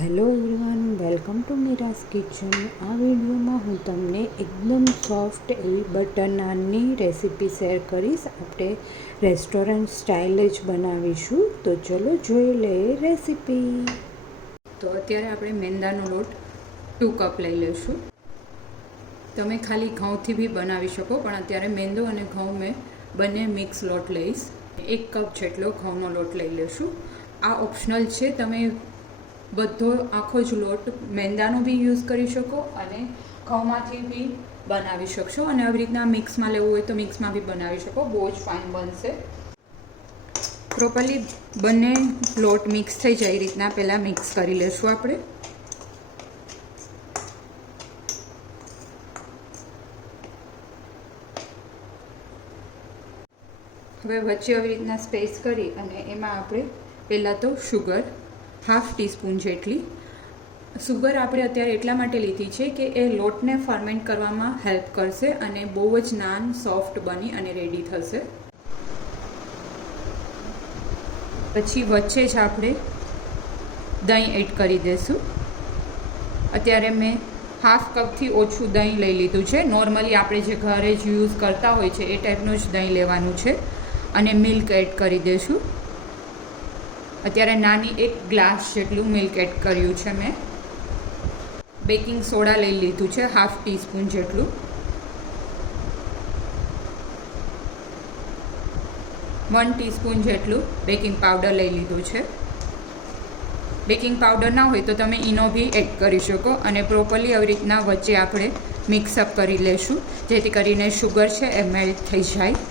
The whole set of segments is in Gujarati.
Hello everyone, welcome to Meera's kitchen. આ વિડીયોમાં હું તમને એકદમ સોફ્ટ એવી બટર નાનની રેસીપી શેર કરીશ. આપણે રેસ્ટોરન્ટ સ્ટાઇલ જ બનાવીશું. તો ચલો જોઈ લઈએ રેસીપી. તો અત્યારે આપણે મેંદાનો લોટ 2 કપ લઈ લઈશું. તમે ખાલી ઘઉંથી બી બનાવી શકો, પણ અત્યારે મેંદો અને ઘઉં મેં બંને મિક્સ લોટ લઈશ. 1 કપ જેટલો ઘઉંનો લોટ લઈ લઈશું. આ ઓપ્શનલ છે, તમે બધો આખો જ લોટ મેંદાનો બી યુઝ કરી શકો અને ઘઉંમાંથી બી બનાવી શકશો. અને આવી રીતના મિક્સમાં લેવું હોય તો મિક્સમાં બી બનાવી શકો, બહુ જ ફાઇન બનશે. પ્રોપરલી બંને લોટ મિક્સ થઈ જાય એ રીતના પહેલાં મિક્સ કરી લઈશું આપણે. હવે વચ્ચે આવી રીતના સ્પેસ કરી અને એમાં આપણે પહેલાં તો શુગર 1/2 ટીસ્પૂન જેટલી. શુગર આપણે અત્યારે એટલા માટે લીધી છે કે એ લોટને ફર્મેન્ટ કરવામાં હેલ્પ કરશે અને બહુ જ નાન સોફ્ટ બની અને રેડી થશે. પછી વચ્ચે જ આપણે દહીં એડ કરી દઈશું. અત્યારે મેં 1/2 કપથી ઓછું દહીં લઈ લીધું છે. નોર્મલી આપણે જે ઘરે જ યુઝ કરતા હોય છે એ ટાઈપનું જ દહીં લેવાનું છે. અને મિલ્ક એડ કરી દઈશું. અત્યારે નાની 1 ગ્લાસ જેટલું મિલ્ક એડ કર્યું છે મેં. બેકિંગ સોડા લઈ લીધું છે 1/2 ટીસ્પૂન જેટલું. 1 ટીસ્પૂન જેટલું બેકિંગ પાવડર લઈ લીધું છે. બેકિંગ પાવડર ના હોય તો તમે ઈનો બી એડ કરી શકો. અને પ્રોપરલી આવી રીતના વચ્ચે આપણે મિક્સઅપ કરી લઈશું, જેથી કરીને શુગર છે એ મેલ્ટ થઈ જાય.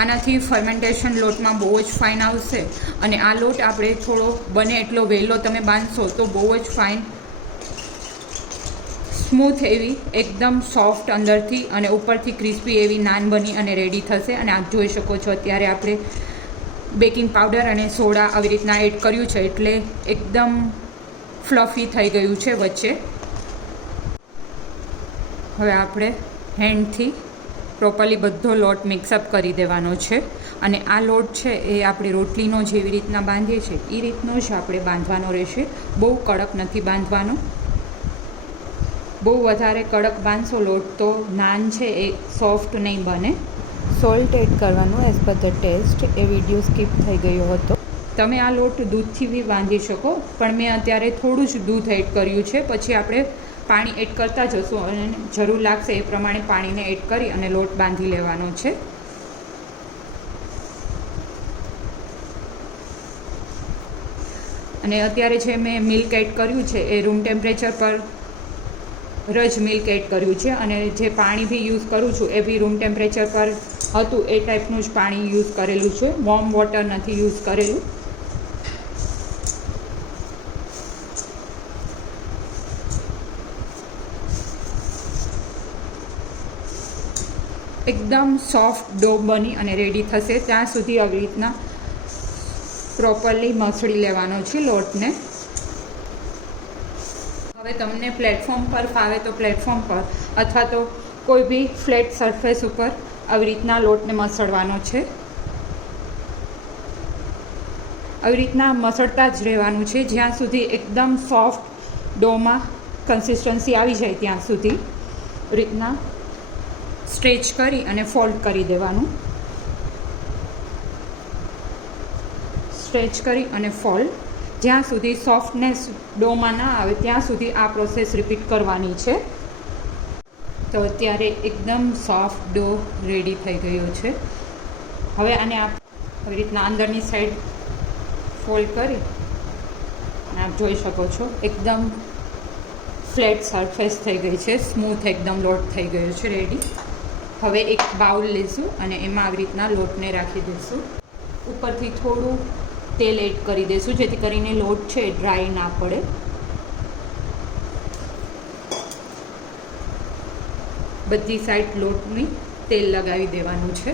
આનાથી ફર્મેન્ટેશન લોટમાં બહુ જ ફાઇન આવશે. અને આ લોટ આપણે થોડો બને એટલો વહેલો તમે બાંધશો તો બહુ જ ફાઇન સ્મૂથ એવી એકદમ સોફ્ટ અંદરથી અને ઉપરથી ક્રિસ્પી એવી નાન બની અને રેડી થશે. અને આપ જોઈ શકો છો અત્યારે આપણે બેકિંગ પાવડર અને સોડા આવી રીતના એડ કર્યું છે એટલે એકદમ ફ્લફી થઈ ગયું છે વચ્ચે. હવે આપણે હેન્ડથી પ્રોપરલી બધો લોટ મિક્સઅપ કરી દેવાનો છે. અને આ લોટ છે એ આપણે રોટલીનો જેવી રીતના બાંધીએ છીએ એ રીતનો જ આપણે બાંધવાનો રહેશે. બહુ કડક નથી બાંધવાનો. બહુ વધારે કડક બાંધશો લોટ તો નાન છે એ સોફ્ટ નહીં બને. સોલ્ટ એડ કરવાનું એઝ પર ધ ટેસ્ટ. એ વિડીયો સ્કીપ થઈ ગયો હતો. તમે આ લોટ દૂધથી બી બાંધી શકો, પણ મેં અત્યારે થોડું જ દૂધ એડ કર્યું છે. પછી આપણે પાણી એડ કરતા જશું અને જરૂર લાગશે એ પ્રમાણે પાણીને એડ કરી અને લોટ બાંધી લેવાનો છે. અને અત્યારે જે મેં મિલ્ક એડ કર્યું છે એ રૂમ ટેમ્પરેચર પર જ મિલ્ક એડ કર્યું છે. અને જે પાણી બી યુઝ કરું છું એ બી રૂમ ટેમ્પરેચર પર હતું એ ટાઈપનું જ પાણી યુઝ કરેલું છે. વોર્મ વોટર નથી યુઝ કરેલું. એકદમ સોફ્ટ ડો બની અને રેડી થશે ત્યાં સુધી આવી રીતના પ્રોપરલી મસળી લેવાનો છે લોટને. હવે તમને પ્લેટફોર્મ પર ફાવે તો પ્લેટફોર્મ પર અથવા તો કોઈ બી ફ્લેટ સરફેસ ઉપર આવી રીતના લોટને મસળવાનો છે. આવી રીતના મસળતા જ રહેવાનું છે જ્યાં સુધી એકદમ સોફ્ટ ડોમાં કન્સિસ્ટન્સી આવી જાય ત્યાં સુધી. રીતના સ્ટ્રેચ કરી અને ફોલ્ડ કરી દેવાનું. સ્ટ્રેચ કરી અને ફોલ્ડ જ્યાં સુધી સોફ્ટનેસ ડોમાં ના આવે ત્યાં સુધી આ પ્રોસેસ રિપીટ કરવાની છે. તો અત્યારે એકદમ સોફ્ટ ડો રેડી થઈ ગયો છે. હવે આને આવી રીતના અંદરની સાઈડ ફોલ્ડ કરી અને આપ જોઈ શકો છો એકદમ ફ્લેટ સરફેસ થઈ ગઈ છે. સ્મૂથ એકદમ લોટ થઈ ગયો છે રેડી. હવે એક બાઉલ લઈશું અને એમાં આવી રીતના લોટને રાખી દઈશું. ઉપરથી થોડું તેલ એડ કરી દઈશું જેથી કરીને લોટ છે એ ડ્રાય ના પડે. બધી સાઈડ લોટની તેલ લગાવી દેવાનું છે.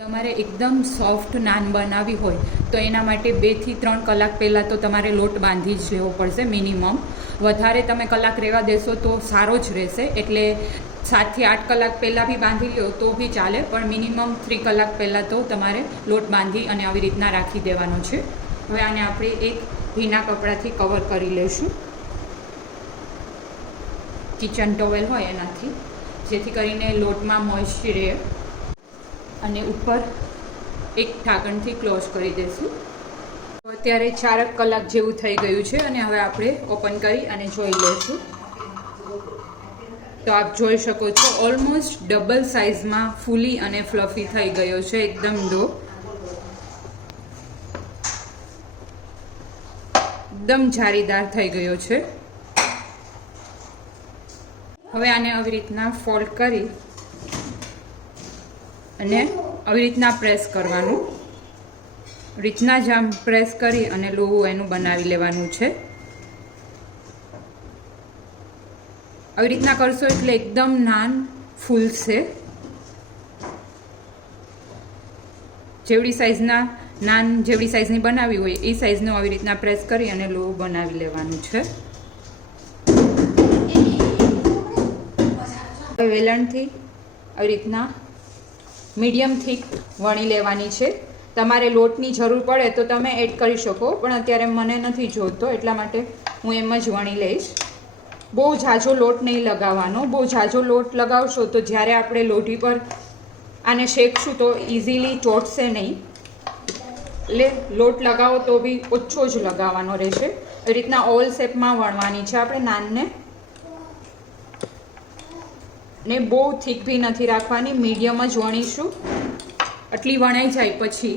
તમારે એકદમ સોફ્ટ નાન બનાવવી હોય તો એના માટે 2 થી 3 કલાક પહેલાં તો તમારે લોટ બાંધી જ લેવો પડશે મિનિમમ. વધારે તમે કલાક રહેવા દેશો તો સારો જ રહેશે. એટલે 7 થી 8 કલાક પહેલાં બી બાંધી લો તો બી ચાલે, પણ મિનિમમ 3 કલાક પહેલાં તો તમારે લોટ બાંધી અને આવી રીતના રાખી દેવાનો છે. હવે આને આપણે એક ભીના કપડાથી કવર કરી લઈશું, કિચન ટોવેલ હોય એનાથી, જેથી કરીને લોટમાં મોઇશ્ચર રહે. અને ઉપર એક ઢાંકણથી ક્લોઝ કરી દઈશું. અત્યારે 4 કલાક જેવું થઈ ગયું છે અને હવે આપણે ઓપન કરી અને જોઈ લઈશું. તો આપ જોઈ શકો છો ઓલમોસ્ટ ડબલ સાઇઝમાં ફૂલી અને ફ્લફી થઈ ગયો છે એકદમ ડો. એકદમ જારીદાર થઈ ગયો છે. હવે આને આવી રીતના ફોલ્ડ કરી અને આવી રીતના પ્રેસ કરવાનું. રીતના જ આમ પ્રેસ કરી અને લોહું એનું બનાવી લેવાનું છે. આવી રીતના કરશો એટલે એકદમ નાન ફૂલશે. જેવડી સાઇઝની બનાવી હોય એ સાઇઝનું આવી રીતના પ્રેસ કરી અને લોહું બનાવી લેવાનું છે. વેલણથી આવી રીતના મીડિયમ થીક વણી લેવાની છે. તમારે લોટની જરૂર પડે તો તમે એડ કરી શકો, પણ અત્યારે મને નથી જોઈતો એટલા માટે હું એમ જ વણી લઈશ. બહુ ઝાઝો લોટ નહીં લગાવવાનો. બહુ ઝાઝો લોટ લગાવશો તો જ્યારે આપણે લોઢી પર આને શેકશું તો ઇઝીલી ચોટશે નહીં. એટલે લોટ લગાવો તો બી ઓછો જ લગાવવાનો રહેશે. એ રીતના ઓવલ શેપમાં વણવાની છે આપણે નાનને. ને બહુ થીક બી નથી રાખવાની, મીડિયમ જ વણીશું. આટલી વણાઈ જાય પછી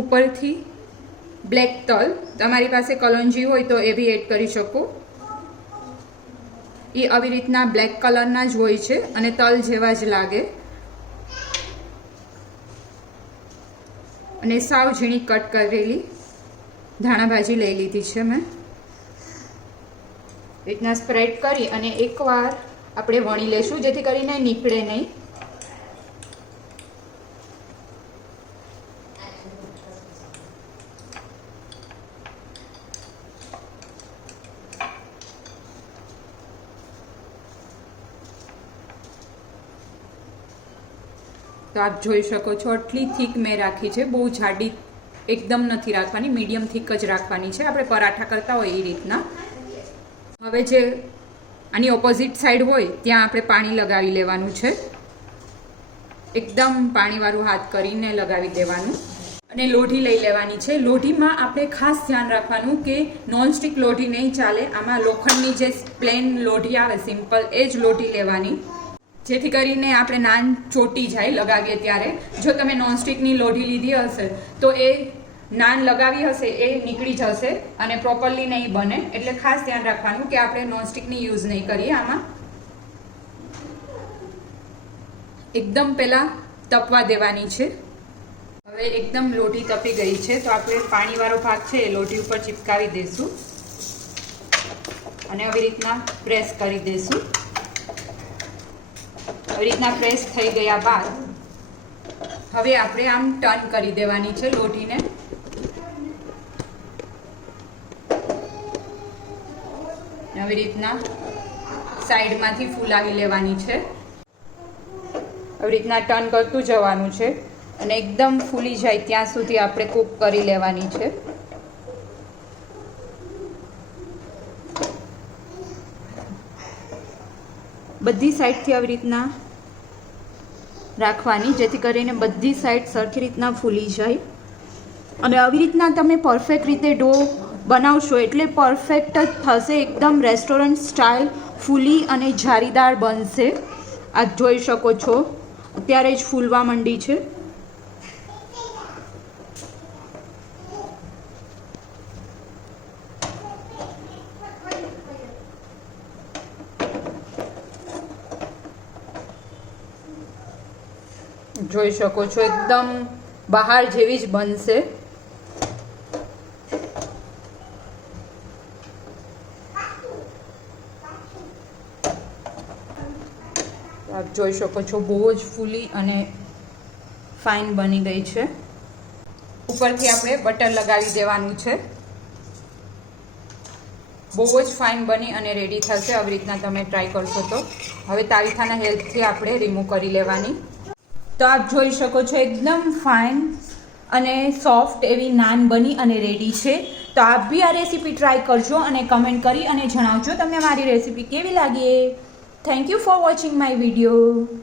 ઉપરથી બ્લેક તલ, તમારી પાસે કલોંજી હોય તો એ બી એડ કરી શકો. એ આવી રીતના બ્લેક કલરના જ હોય છે અને તલ જેવા જ લાગે. અને સાવ ઝીણી કટ કરેલી ધાણા ભાજી લઈ લીધી છે મેં. રીતના સ્પ્રેડ કરી અને એકવાર આપણે વણી લઈશું જેથી કરીને નીકળે નહીં. તો આપ જોઈ શકો છો આટલી થીક મેં રાખી છે. બહુ જાડી એકદમ નથી રાખવાની, મીડિયમ થીક જ રાખવાની છે, આપણે પરાઠા કરતા હોય એ રીતના. હવે જે આની ઓપોઝિટ સાઈડ હોય ત્યાં આપણે પાણી લગાવી લેવાનું છે. એકદમ પાણીવાળું હાથ કરીને લગાવી દેવાનું. અને લોઢી લઈ લેવાની છે. લોઢીમાં આપણે ખાસ ધ્યાન રાખવાનું કે નોનસ્ટિક લોઢી નહીં ચાલે. આમાં લોખંડની જે પ્લેન લોઢી આવે સિમ્પલ એ જ લોઢી લેવાની, જેથી કરીને આપણે નાન ચોટી જાય લગાવીએ ત્યારે. જો તમે નોનસ્ટિકની લોઢી લીધી હશે તો એ નાન લગાવી હશે એ નીકળી જશે અને પ્રોપરલી નહીં બને. એટલે ખાસ ધ્યાન રાખવાનું કે આપણે નોનસ્ટિકની યુઝ નહીં કરીએ આમાં. એકદમ પહેલાં તપવા દેવાની છે. હવે એકદમ લોઢી તપી ગઈ છે તો આપણે પાણીવાળો ભાગ છે એ લોઢી ઉપર ચિપકાવી દઈશું અને આવી રીતના પ્રેસ કરી દઈશું. આવી રીતના પ્રેસ થઈ ગયા બાદ હવે આપણે આમ ટર્ન કરી દેવાની છે લોઢીને. આવી રીતના સાઈડમાંથી ફૂલાવી લેવાની છે. આવી રીતના ટર્ન કરતું જવાનું છે અને એકદમ ફૂલી જાય ત્યાં સુધી આપણે કૂક કરી લેવાની છે. બધી સાઈડથી આવી રીતના રાખવાની જેથી કરીને બધી સાઈડ સરખી રીતના ફૂલી જાય. અને આવી રીતના તમે પરફેક્ટ રીતે ડો બનાવશો એટલે પરફેક્ટ જ થશે. એકદમ રેસ્ટોરન્ટ સ્ટાઇલ ફૂલી અને જારીદાર બનશે. આ જોઈ શકો છો અત્યારે જ ફૂલવા માંડી છે. જોઈ શકો છો એકદમ બહાર જેવી જ બનશે. આપ જોઈ શકો છો બહુ જ ફૂલી અને ફાઇન બની ગઈ છે. ઉપરથી આપણે બટર લગાવી દેવાનું છે. બહુ જ ફાઇન બની અને રેડી થશે. આવી રીતના તમે ટ્રાય કરશો તો. હવે તાવીથાના હેલ્પથી આપણે રિમૂવ કરી લેવાની. તો આપ જોઈ શકો છો એકદમ ફાઇન અને સોફ્ટ એવી નાન બની અને રેડી છે. તો આપ બી આ રેસીપી ટ્રાય કરજો અને કમેન્ટ કરી અને જણાવજો તમને મારી રેસીપી કેવી લાગી. Thank you for watching my video.